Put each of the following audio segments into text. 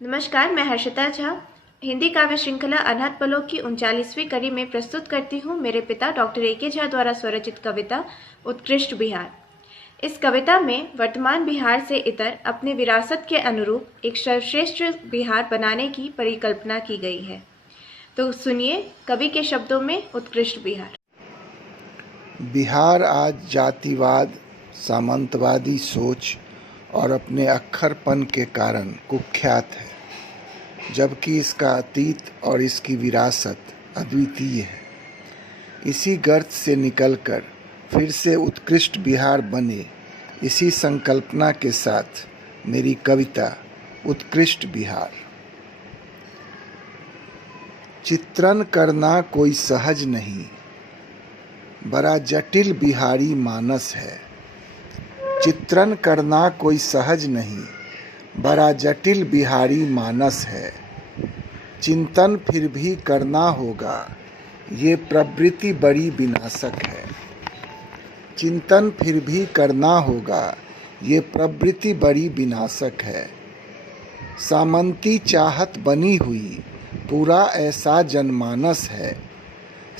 नमस्कार, मैं हर्षिता झा हिंदी काव्य श्रृंखला अनाथ पलों की 39वीं कड़ी में प्रस्तुत करती हूँ मेरे पिता डॉक्टर ए.के. झा द्वारा स्वरचित कविता उत्कृष्ट बिहार। इस कविता में वर्तमान बिहार से इतर अपने विरासत के अनुरूप एक सर्वश्रेष्ठ बिहार बनाने की परिकल्पना की गई है। तो सुनिए कवि के शब्दों में उत्कृष्ट बिहार। बिहार आज जातिवाद, सामंतवादी सोच और अपने अक्खरपन के कारण कुख्यात है, जबकि इसका अतीत और इसकी विरासत अद्वितीय है। इसी गर्त से निकलकर फिर से उत्कृष्ट बिहार बने, इसी संकल्पना के साथ मेरी कविता उत्कृष्ट बिहार। चित्रण करना कोई सहज नहीं, बड़ा जटिल बिहारी मानस है। चित्रण करना कोई सहज नहीं, बड़ा जटिल बिहारी मानस है। चिंतन फिर भी करना होगा, ये प्रवृत्ति बड़ी विनाशक है। चिंतन फिर भी करना होगा, ये प्रवृत्ति बड़ी विनाशक है। सामंती चाहत बनी हुई पूरा ऐसा जनमानस है।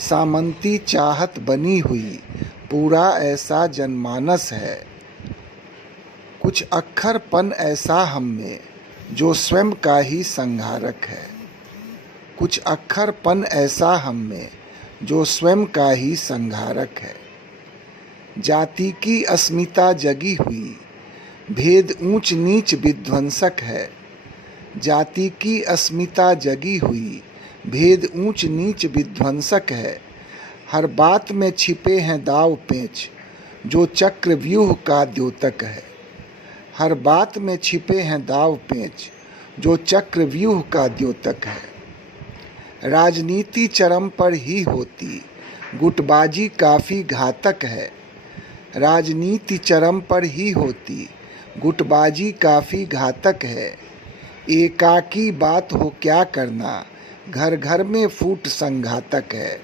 सामंती चाहत बनी हुई पूरा ऐसा जनमानस है। कुछ अक्खरपन ऐसा हम में जो स्वयं का ही संहारक है। कुछ अक्खरपन ऐसा हम में जो स्वयं का ही संहारक है। जाति की अस्मिता जगी हुई भेद ऊंच नीच विध्वंसक है। जाति की अस्मिता जगी हुई भेद ऊंच नीच विध्वंसक है। हर बात में छिपे हैं दाव पेच जो चक्रव्यूह का द्योतक है। हर बात में छिपे हैं दाव पेच जो चक्रव्यूह का द्योतक है। राजनीति चरम पर ही होती, गुटबाजी काफ़ी घातक है। राजनीति चरम पर ही होती, गुटबाजी काफ़ी घातक है। एकाकी बात हो क्या करना, घर घर में फूट संघातक है।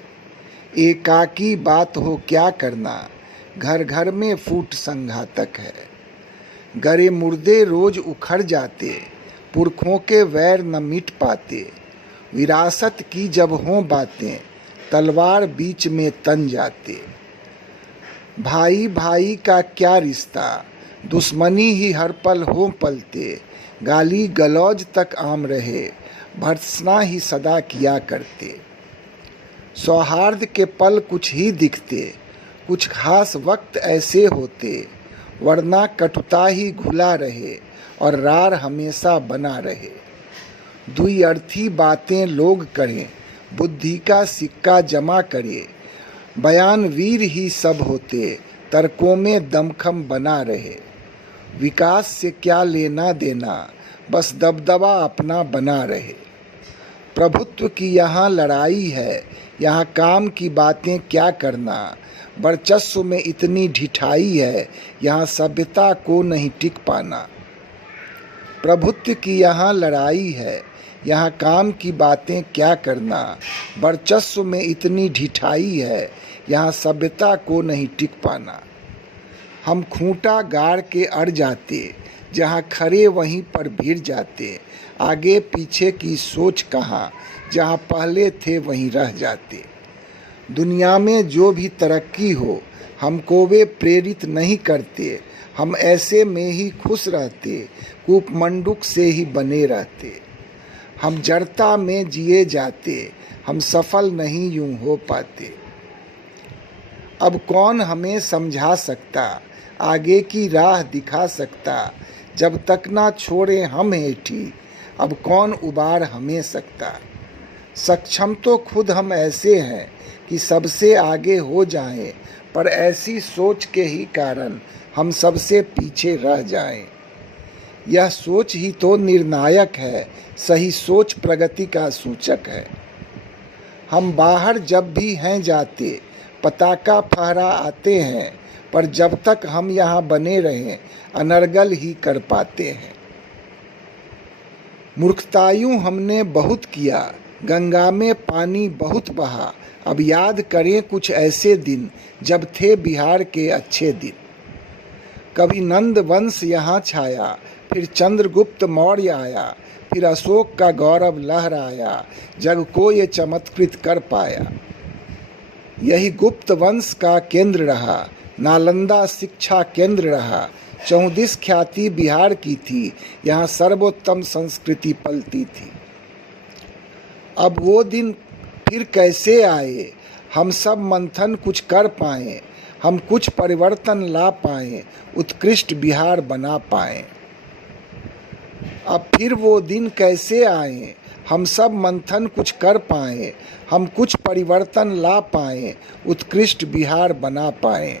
एकाकी बात हो क्या करना, घर घर में फूट संघातक है। गरे मुर्दे रोज उखड़ जाते, पुरखों के वैर न मिट पाते। विरासत की जब हों बातें, तलवार बीच में तन जाते। भाई भाई का क्या रिश्ता, दुश्मनी ही हर पल हो पलते। गाली गलौज तक आम रहे, भर्त्सना ही सदा किया करते। सौहार्द के पल कुछ ही दिखते, कुछ खास वक्त ऐसे होते। वरना कटुता ही घुला रहे और रार हमेशा बना रहे। दुई अर्थी बातें लोग करें, बुद्धि का सिक्का जमा करे। बयान वीर ही सब होते, तर्कों में दमखम बना रहे। विकास से क्या लेना देना, बस दबदबा अपना बना रहे। प्रभुत्व की यहाँ लड़ाई है, यहाँ काम की बातें क्या करना। वर्चस्व में इतनी ढिठाई है, यहाँ सभ्यता को नहीं टिक पाना। प्रभुत्व की यहाँ लड़ाई है, यहाँ काम की बातें क्या करना। वर्चस्व में इतनी ढिठाई है, यहाँ सभ्यता को नहीं टिक पाना। हम खूंटा गाड़ के अड़ जाते, जहाँ खड़े वहीं पर भिड़ जाते। आगे पीछे की सोच कहाँ, जहाँ पहले थे वहीं रह जाते। दुनिया में जो भी तरक्की हो, हमको वे प्रेरित नहीं करते। हम ऐसे में ही खुश रहते, कूपमंडूक से ही बने रहते। हम जड़ता में जिए जाते, हम सफल नहीं यूं हो पाते। अब कौन हमें समझा सकता, आगे की राह दिखा सकता। जब तक ना छोड़े हम हेठी, अब कौन उबार हमें सकता। सक्षम तो खुद हम ऐसे हैं कि सबसे आगे हो जाएं, पर ऐसी सोच के ही कारण हम सबसे पीछे रह जाएं। यह सोच ही तो निर्णायक है, सही सोच प्रगति का सूचक है। हम बाहर जब भी हैं जाते, पताका फहरा आते हैं, पर जब तक हम यहाँ बने रहें, अनर्गल ही कर पाते हैं। मूर्खतायूं हमने बहुत किया, गंगा में पानी बहुत बहा। अब याद करें कुछ ऐसे दिन, जब थे बिहार के अच्छे दिन। कभी नंद वंश यहाँ छाया, फिर चंद्रगुप्त मौर्य आया, फिर अशोक का गौरव लहराया, जग को ये चमत्कृत कर पाया। यही गुप्त वंश का केंद्र रहा, नालंदा शिक्षा केंद्र रहा। 34 ख्याति बिहार की थी, यहाँ सर्वोत्तम संस्कृति पलती थी। अब वो दिन फिर कैसे आए, हम सब मंथन कुछ कर पाएं, हम कुछ परिवर्तन ला पाएं, उत्कृष्ट बिहार बना पाएं। अब फिर वो दिन कैसे आए, हम सब मंथन कुछ कर पाएं, हम कुछ परिवर्तन ला पाएं, उत्कृष्ट बिहार बना पाएं।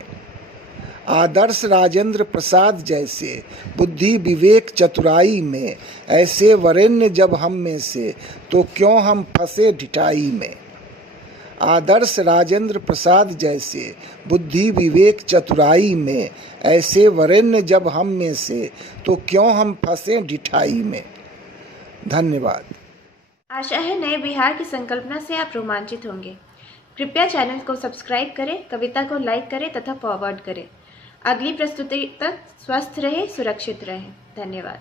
आदर्श राजेंद्र प्रसाद जैसे बुद्धि विवेक चतुराई में, ऐसे वरेण्य जब हम में से, तो क्यों हम फंसे ढिठाई में। आदर्श राजेंद्र प्रसाद जैसे बुद्धि विवेक चतुराई में, ऐसे वरेण्य जब हम में से, तो क्यों हम फंसे ढिठाई में। धन्यवाद। आशा है नए बिहार की संकल्पना से आप रोमांचित होंगे। कृपया चैनल को सब्सक्राइब करें, कविता को लाइक करें तथा फॉरवर्ड करें। अगली प्रस्तुति तक स्वस्थ रहे, सुरक्षित रहें। धन्यवाद।